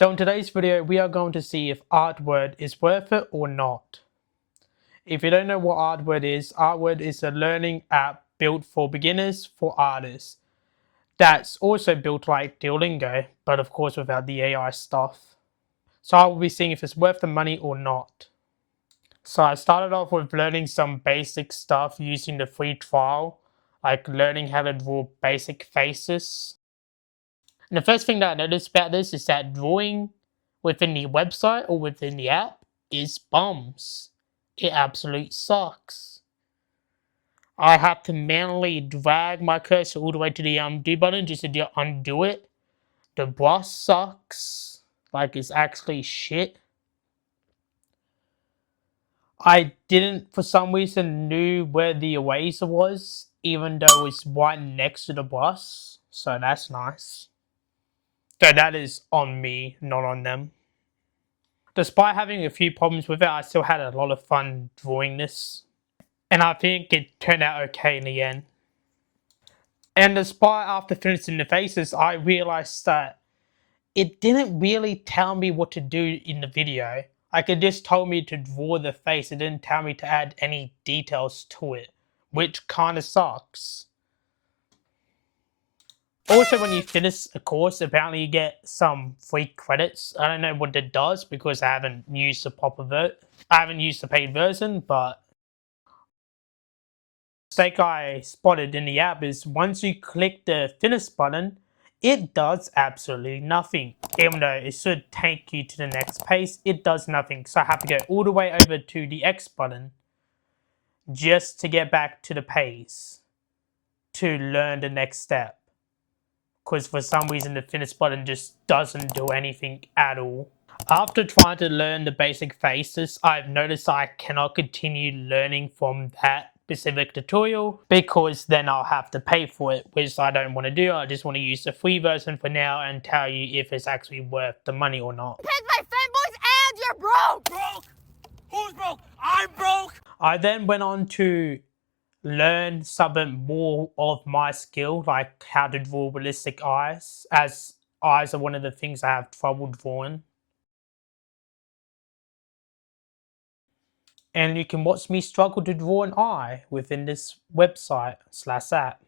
So in today's video, we are going to see if ArtWod is worth it or not. If you don't know what ArtWod is a learning app built for beginners, for artists. That's also built like Duolingo, but of course without the AI stuff. So I will be seeing if it's worth the money or not. So I started off with learning some basic stuff using the free trial, like learning how to draw basic faces. And the first thing that I noticed about this is that drawing within the website or within the app is bums. It absolutely sucks. I have to manually drag my cursor all the way to the undo button just to undo it. The brush sucks. Like it's actually shit. I didn't for some reason knew where the eraser was, even though it's right next to the brush. So that's nice. So that is on me, not on them. Despite having a few problems with it, I still had a lot of fun drawing this. And I think it turned out okay in the end. And despite after finishing the faces, I realized that it didn't really tell me what to do in the video. Like it just told me to draw the face. It didn't tell me to add any details to it, which kind of sucks. Also, when you finish a course, apparently you get some free credits. I don't know what it does because I haven't used the I haven't used the paid version, but the mistake I spotted in the app is once you click the finish button, it does absolutely nothing. Even though it should take you to the next page, it does nothing. So I have to go all the way over to the X button just to get back to the page to learn the next step. Because for some reason the finish button just doesn't do anything at all. After trying to learn the basic faces, I've noticed I cannot continue learning from that specific tutorial because then I'll have to pay for it, which I don't want to do. I just want to use the free version for now and tell you if it's actually worth the money or not. Pick my fanboys and you're broke! Broke? Who's broke? I'm broke! I then went on to learn something more of my skill, like how to draw realistic eyes, as eyes are one of the things I have trouble drawing. And you can watch me struggle to draw an eye within this website / app.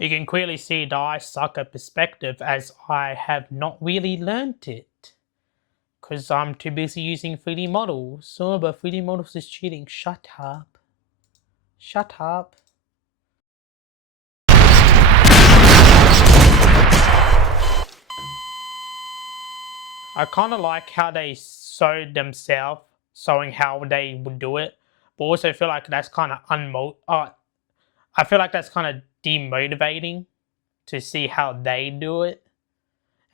You can clearly see the eye sucker perspective as I have not really learned it. Because I'm too busy using 3D models. Oh, but 3D models is cheating. Shut up. Shut up. I kind of like how they showed themselves, showing how they would do it. But also feel like that's kind of I feel like that's kind of demotivating to see how they do it.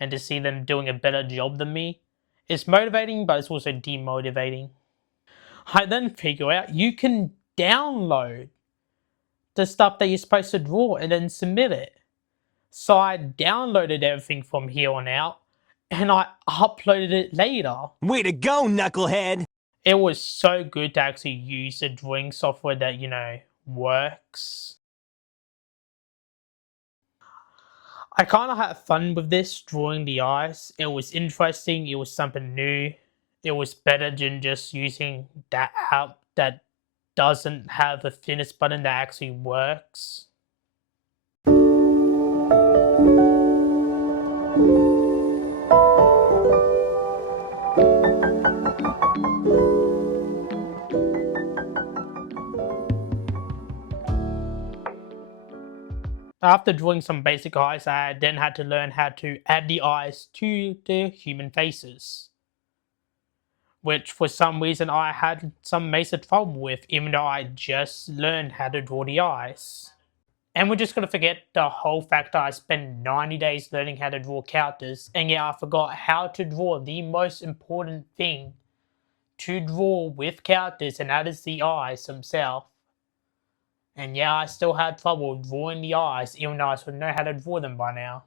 And to see them doing a better job than me. It's motivating, but it's also demotivating. I then figure out you can download the stuff that you're supposed to draw and then submit it. So I downloaded everything from here on out and I uploaded it later. Way to go, knucklehead! It was so good to actually use a drawing software that, works. I kind of had fun with this, drawing the eyes. It was interesting, it was something new. It was better than just using that app that doesn't have a finish button that actually works. After drawing some basic eyes, I then had to learn how to add the eyes to the human faces, which for some reason I had some major trouble with, even though I just learned how to draw the eyes. And we're just going to forget the whole fact that I spent 90 days learning how to draw characters, and yet I forgot how to draw the most important thing to draw with characters, and that is the eyes themselves. And yeah, I still had trouble drawing the eyes, even though I should know how to draw them by now.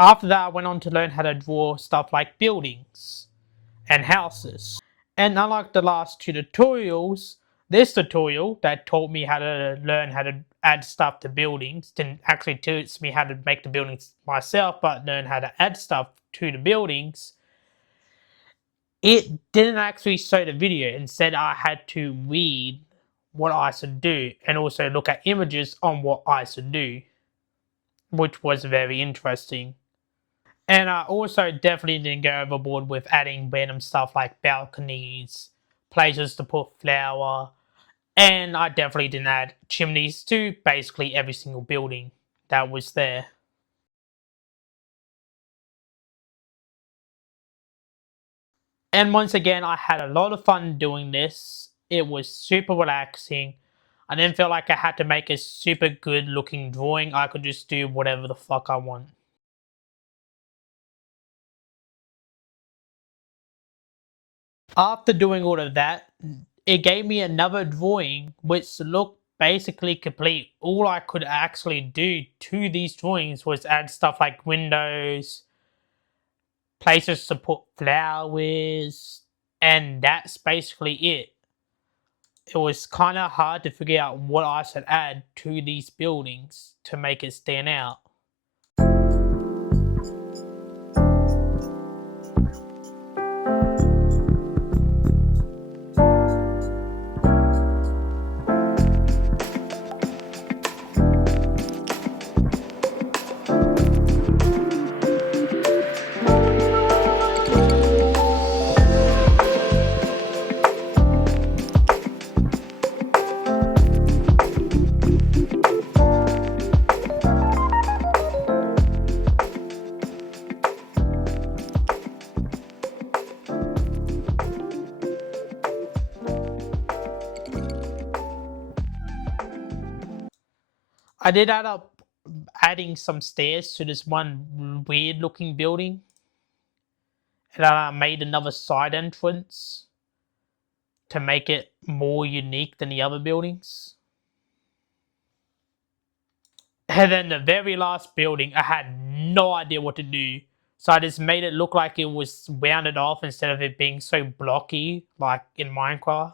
After that, I went on to learn how to draw stuff like buildings and houses. And unlike the last two tutorials, this tutorial that taught me how to learn how to add stuff to buildings didn't actually teach me how to make the buildings myself, but learn how to add stuff to the buildings. It didn't actually show the video. Instead, I had to read what I should do and also look at images on what I should do, which was very interesting. And I also definitely didn't go overboard with adding random stuff like balconies, places to put flour, and I definitely didn't add chimneys to basically every single building that was there. And once again, I had a lot of fun doing this. It was super relaxing. I didn't feel like I had to make a super good looking drawing. I could just do whatever the fuck I want. After doing all of that, it gave me another drawing which looked basically complete. All I could actually do to these drawings was add stuff like windows, places to put flowers, and that's basically it. It was kind of hard to figure out what I should add to these buildings to make it stand out. I did add up adding some stairs to this one weird looking building. And I made another side entrance to make it more unique than the other buildings. And then the very last building, I had no idea what to do. So I just made it look like it was rounded off instead of it being so blocky like in Minecraft.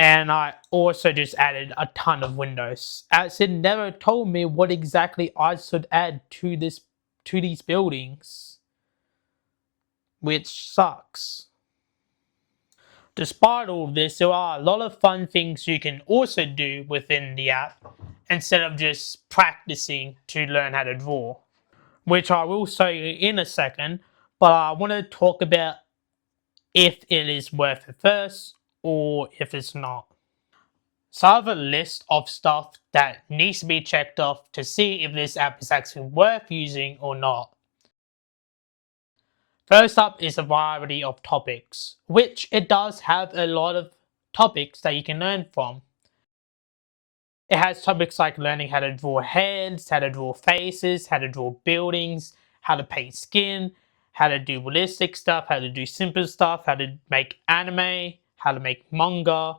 And I also just added a ton of windows, as it never told me what exactly I should add to these buildings, which sucks. Despite all of this, there are a lot of fun things you can also do within the app instead of just practicing to learn how to draw, which I will show you in a second, but I want to talk about if it is worth it first or if it's not. So I have a list of stuff that needs to be checked off to see if this app is actually worth using or not. First up is a variety of topics, which it does have a lot of topics that you can learn from. It has topics like learning how to draw heads, how to draw faces, how to draw buildings, how to paint skin, how to do realistic stuff, how to do simple stuff, how to make anime, how to make manga.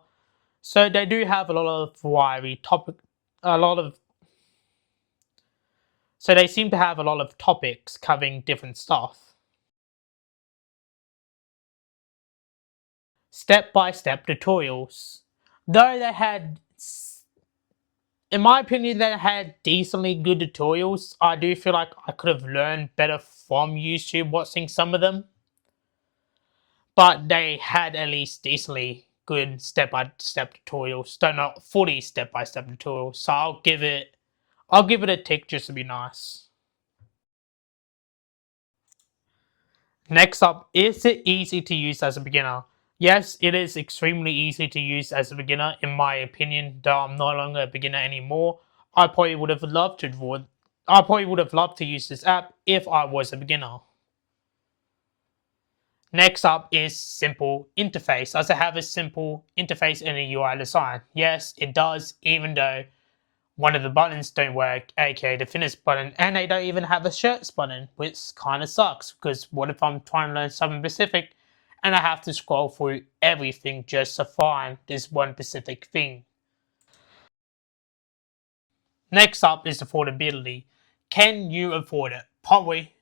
So they do have a lot of variety so they seem to have a lot of topics covering different stuff. Step-by-step tutorials. Though they had, in my opinion, they had decently good tutorials, I do feel like I could have learned better from YouTube watching some of them. But they had at least decently good step-by-step tutorials, though not fully step-by-step tutorials. So I'll give it a tick just to be nice. Next up, is it easy to use as a beginner? Yes, it is extremely easy to use as a beginner, in my opinion, though I'm no longer a beginner anymore. I probably would have loved to use this app if I was a beginner. Next up is simple interface. Does it have a simple interface in a UI design? Yes, it does, even though one of the buttons don't work, aka the finish button, and they don't even have a shirts button, which kind of sucks, because what if I'm trying to learn something specific and I have to scroll through everything just to find this one specific thing? Next up is affordability. Can you afford it? Probably.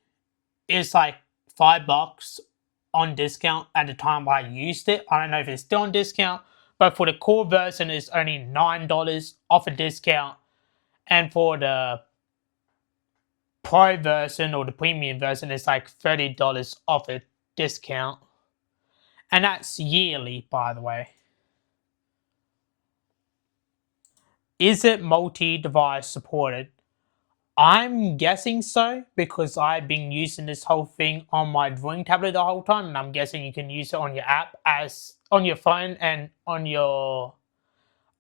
It's like $5 on discount at the time I used it. I don't know if it's still on discount, but for the core version, it's only $9 off a discount. And for the Pro version or the premium version, it's like $30 off a discount. And that's yearly, by the way. Is it multi-device supported? I'm guessing so, because I've been using this whole thing on my drawing tablet the whole time, and I'm guessing you can use it on your app as on your phone and on your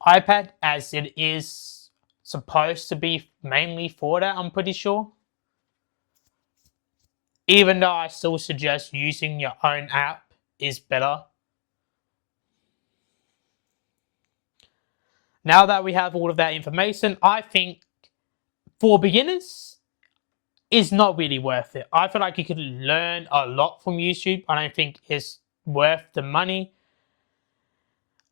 iPad, as it is supposed to be mainly for that, I'm pretty sure. Even though I still suggest using your own app is better. Now that we have all of that information, I think for beginners, it's not really worth it. I feel like you could learn a lot from YouTube. I don't think it's worth the money.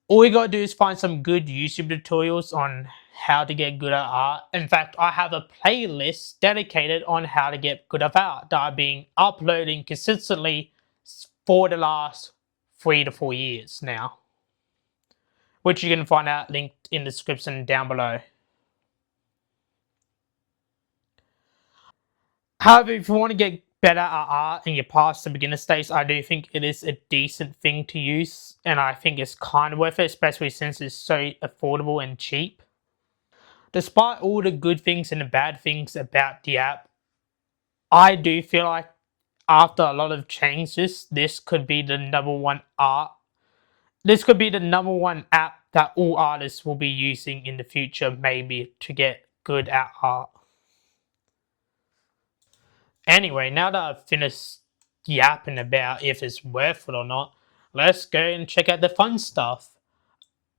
All you gotta do is find some good YouTube tutorials on how to get good at art. In fact, I have a playlist dedicated on how to get good at art that I've been uploading consistently for the last 3 to 4 years now, which you can find out linked in the description down below. However, if you want to get better at art and you're past the beginner stage, I do think it is a decent thing to use, and I think it's kind of worth it, especially since it's so affordable and cheap. Despite all the good things and the bad things about the app, I do feel like after a lot of changes, this could be the number one app that all artists will be using in the future, maybe, to get good at art. Anyway, now that I've finished yapping about if it's worth it or not, let's go and check out the fun stuff.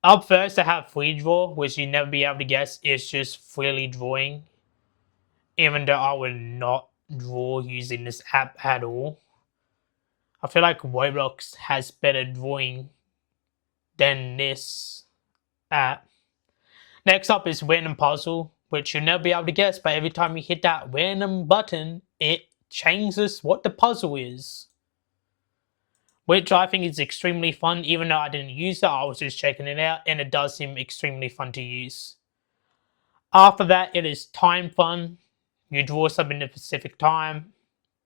Up first, I have free draw, which you never be able to guess is just freely drawing, even though I would not draw using this app at all. I feel like Roblox has better drawing than this app. Next up is random puzzle, which you'll never be able to guess, but every time you hit that random button, it changes what the puzzle is, which I think is extremely fun. Even though I didn't use it, I was just checking it out, and it does seem extremely fun to use. After that, it is time fun. You draw something in a specific time.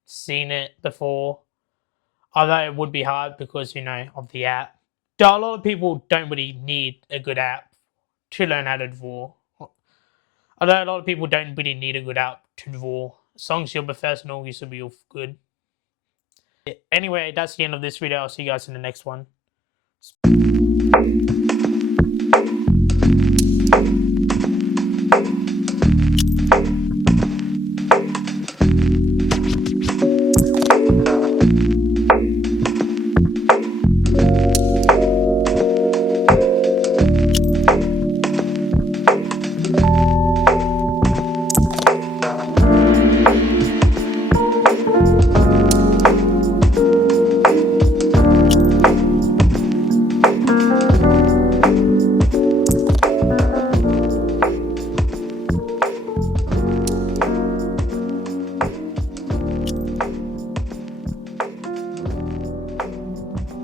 Seen it before, although it would be hard because, you know, of the app. Though a lot of people don't really need a good app to learn how to draw. Although a lot of people don't really need a good app to draw. As long as you're professional, you should be all good. Anyway, that's the end of this video. I'll see you guys in the next one.